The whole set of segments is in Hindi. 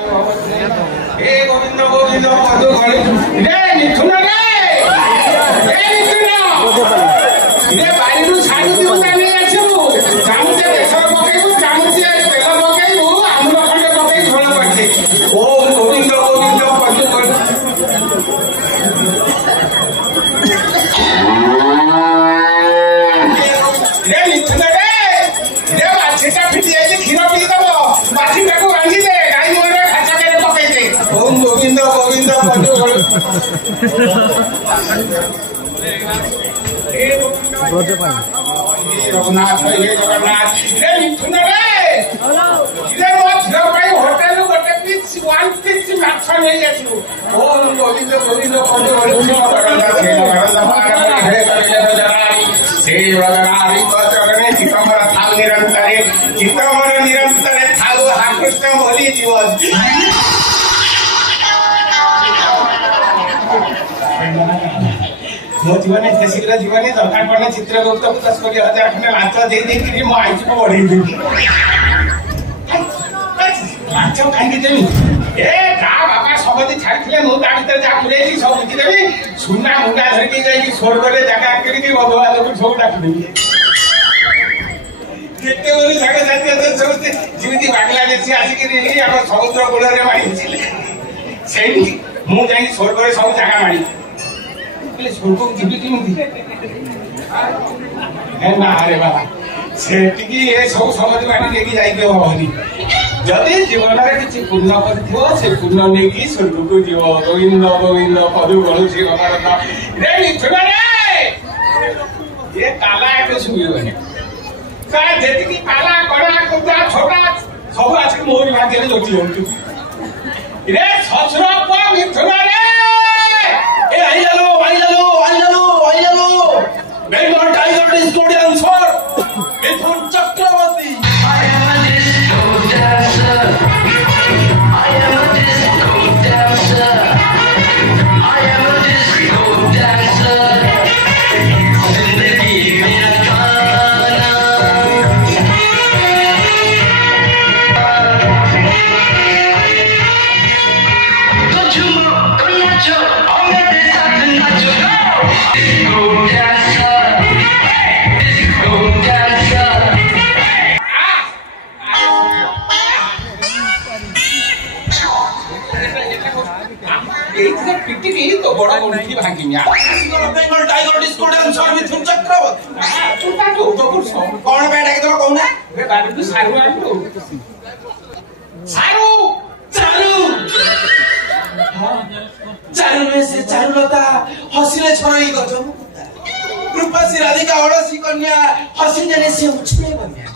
गोविंद गोविंद मधु रे मिथुन रे बाहर साड़ी दिवसा नहीं आसबू चामुचे बेस पकड़ू चामुचे तेल पकड़ू आमूल खंडे पकड़ झोल पड़े ओम गोविंद गोविंद मधु रे मिथुन रे बाछीटा फिटी जाए क्षीर पीदब बाछीटा को बांधी दे गाई मुहर खाचा पकई दे ओम गोविंद गोविंद मधु रघुनाथ हे जगन्नाथ रे मिथुन रे होटेल गोटे पिच वन पिच माछ नहीं जाऊ ओम गोविंद गोविंद चितमर थाल निरंतरे चितमर निरंतरे थाल हा कृष्ण बोली जीवन मो जीवन एत शीघ्र जीवन दरकार पड़े चित्रगुप्त को 10,000 खंडे लाच दे मो आई को बढ़े लाच कहीं देवी ए जा बाबा सबदी छाड़ी मुझे जा पुरे सब बुझीदेवी सुना मुंडा धरिकी जाइए स्वर्ग में जगह करके भगवान को सब डाकिदेवी केते बोली सागे साथी सब जीवित बांग्लादेश आसिक समुद्र कूल में माड़ी से मुझे स्वर्ग में सब जगह माड़ी स्वर्ग को जीवी केमती ना रे बाबा से सब समझ बाटी लेकिन जाइए हबनी जदि जीवन में किसी पुण्य कर पुण्य नहीं स्वर्ग को जीव गोविंद गोविंद पदु गलु श्री भगवान रे मिथुन रे ये ताला एबे सुबिबनी का जेति पाला कड़ा कुदा छोटा सब आसिक मोर भाग्य रे जोटी होंतु रे ससुरप मिथुन रे ए आई जालो Bengal tiger disco dancer Mithun Chakraborty तो बड़ा उठी भागी Bengal tiger disco dancer Mithun Chakraborty तुटा तो पुरुष कौन बैठा के तो कहूना रे बाड़ी तू सारू आलो सारू चारू चारू में से चारुलता हसीले छरई गजम रूपसी राधिका ओड़सी कन्या हसी जने से उछले बन्या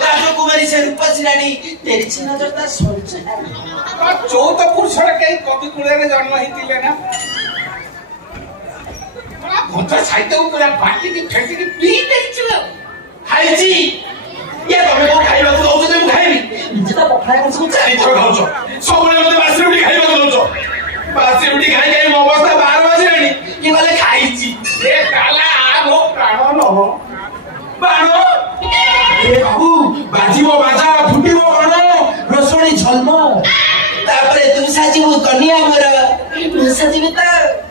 राजकुमारी से रूपसी रानी तेरी नजरता सोच चौथ पुरुष के कवि कूल जन्म होते ना भोज साहित्य पूरा बाटी की फेंकी पी खाई ये तुम कौन खाइबा को दउछ जे मु खाइबी निजे त पखाय को सब चारि थर खाउछ सबले मते बासी रोटी खाइबा को दउछ बासी रोटी खाइ खाइ मो अवस्था 12 बजे रेनी कि माले खाइची ए काला मो प्राण न हो बाण ए बाबू बाजीबो बाजा फुटिबो बाण रसोणी झलम तापरे तू साजीबो कन्या मोर तू साजीबे त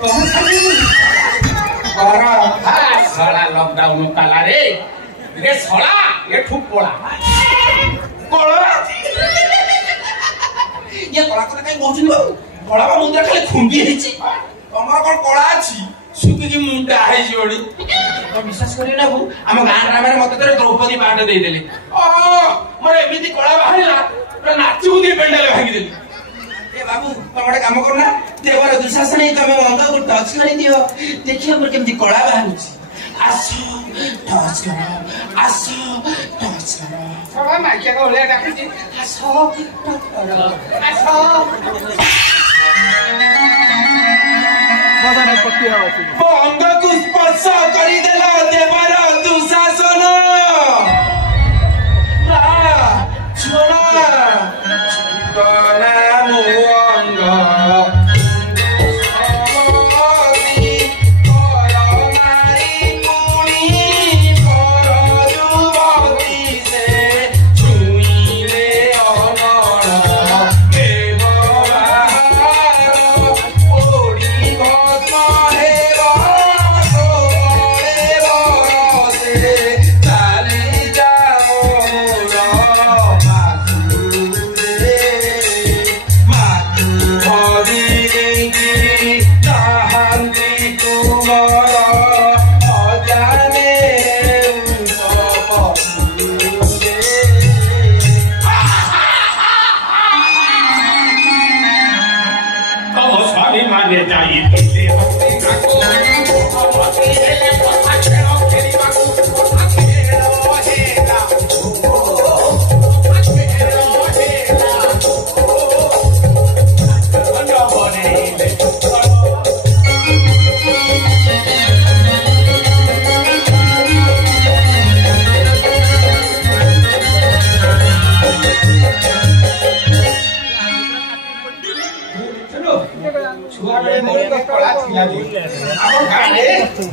कौन साजीबो अरे हां साला लॉकडाउन ताला रे रे सळा ये ठुक पळा कळा ये कळा करे काई बोझुनी बाबू कळा बा मुंडा खाली खुंबी हेची तमरा कोन कळा अछि सुकी की मुंडा है जोड़ी तो विश्वास करी ना बू हम गान रामे मते तरे द्रौपदी बांड दे देले ओ मोर एमिति कळा बाहिला पूरा नाची उदी पेंडल भागी देली ए बाबू तुम गोटे काम करू ना देवर दुशासन ही तमे मंगा को टच करी दियो देखियो मोर केमति कळा बाहुची आसो टच करो आसो टच करो सब माइका को ले डाकती आसो टच करो आसो मजा नहीं पक्की आवाज बंग को स्पर्श करी देला देवर दुशासन ना छोड़ा कना मुंग देव गाने जाइए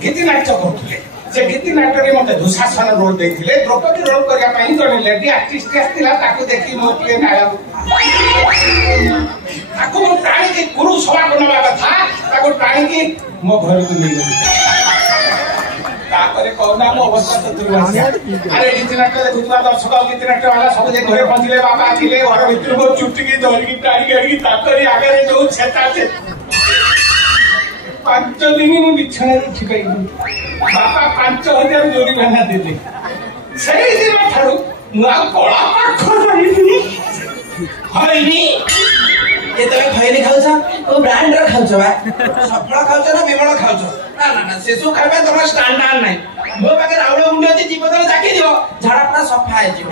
गीति नाट्य करुले से गीति नाट्य मत दुशासन रोल देते द्रौपदी रोल करने जड़े लेडी आर्टिस्ट आसला देखी मो टे टाणी गुरु सभा को नवा कथा टाणी मो घर को नहीं कहना मो अवस्था तो दूर अरे गीति नाट्य देखुवा दर्शक गीति नाट्य वाला सब घरे पहुंचले बाबा आखिले घर भर मो चुटी की धरिकी टाणी आगे जो छेता 5 दिन बिछाने ठिकाई बापा 5000 जोरिमाना देले से दिन ठारू मुआ कला पाखर हईनी केतले खैनी खाउछ ओ ब्रांड र खाउछ बा सफल खाउछ ना विमल खाउछ ना ना ना सेसु खाबे तोरा स्टैंडर्ड नै मो बाके रावळ मुंड अछि जीवतल जाके दियो झाड़ा पूरा सफा है जी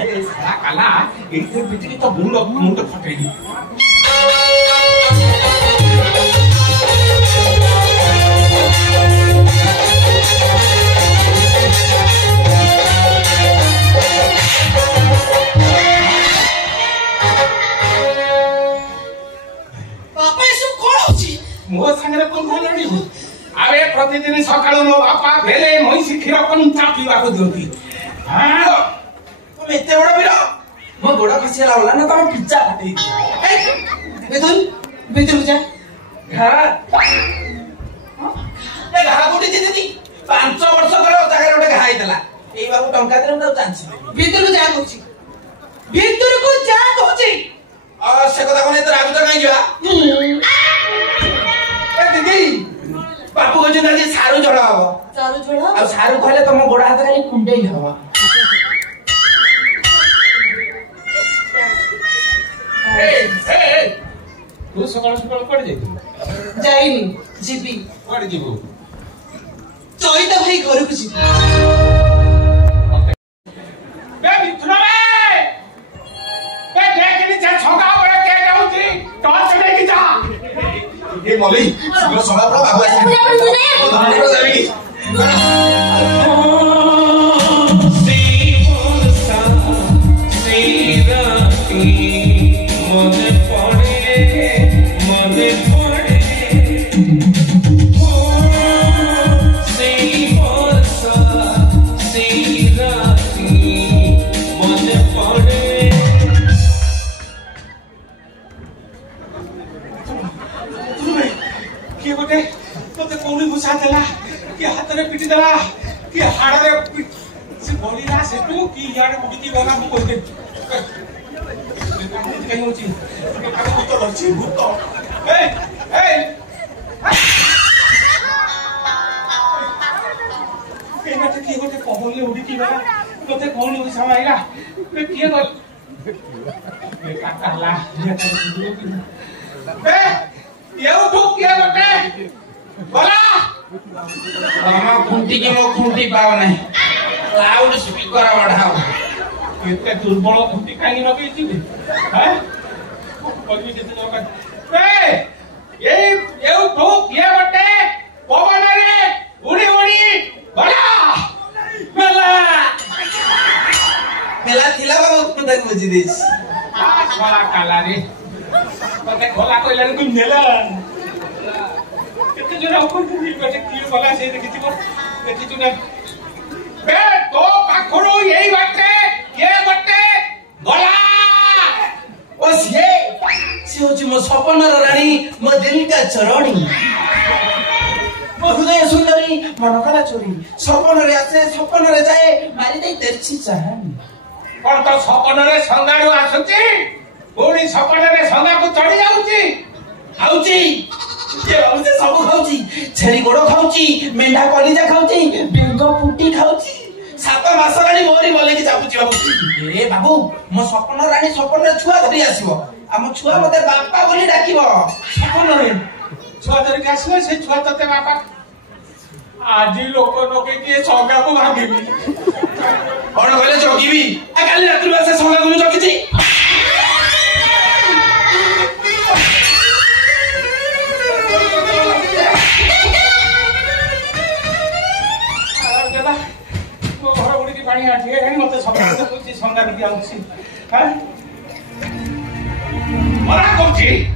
काला एते बिजली तो मुंड फटेगी मो संगे कोन खाली अरे प्रतिदिन सकाळ मो बापा भेले महिषी क्षीर पंचा पीवा को दियंती हां तुम एते बड़ बिरो मो गोड़ खसी लावला ना तम पिज्जा फाटी बेदन जा हां ए घा गोटी दीदी 5 वर्ष करे जागा गोटे घा आइतला एई बाबू टंका दे हम चांसी भीतर जा कहूची भीतर को जा कहूची से कथा कोने तो रागुता काई जा बापू कहते आज सारू झड़ हम आ सारू कहले तुम गोड़ हाथ खाली कुंडे हम तू सकाळ सकाळ पड़ जाइनी जीबी पड़ जीबू चोईता भाई घर को जीबी बे मिथुन बे देखनी जा छका पड़े के जाउती टॉर्च लेके जा ये मलई सुबह सभा पर बाबू आसी पिटी देला कि हाड़ रे से बोली ना से तू कि यार पिटी गला मु कहते कहीं होची का तो लची भूत ए केना ते की होते पहले उडी की बला तोते कोन हो समाइला बे किए गल बे काटाला बे ये तो क्या बटे बोला मामा खुंटी की मो खुंटी पाव नहीं लाउड स्पीकर बढ़ाओ एते दुर्बल खुंटी काई न बेची हैं पगली जते लोग ये तो ये बटे पवन रे उड़ी उड़ी बड़ा मेला थिला बाबू तक बुझी देछ बड़ा काला रे पते खोला कोइला रे कुन नेला कितने जरा ऊपर की बेटे की वाला से देखी तूने बे तो पाखरो यही बटे गला ओस ये से होची मो सपनर रानी मो दिल का चरणी मो हृदय सुंदरी मनकला चोरी सपन रे आसे सपन रे जाए मारी दे तेरची चाहनी कोन तो सपन रे संगाडू आसुची पूरी सपन रे संगा को चढ़ी जाउची खाउची ये हमसे सब खाउची छेरी गोड़ो खाउची मेंढा कलिजा खाउची बिंगो पुटी खाउची 7 मास रानी मोरी बोले की जाउची बाबू ए बाबू मो सपन रानी सपन रे छुआ धरि आसीबो हम छुआ मते बापा बोली डाकिबो सपन रे छुआ धरिक आसले से छुआ तते बापा आज लोक लोके किए संगा को भागिबी कौन कहले जगिबी आ काली रात्रि से संगा को जगिछि पानी आठिए है मते सब कुछ संगा दिया होछि हां मरा कोछि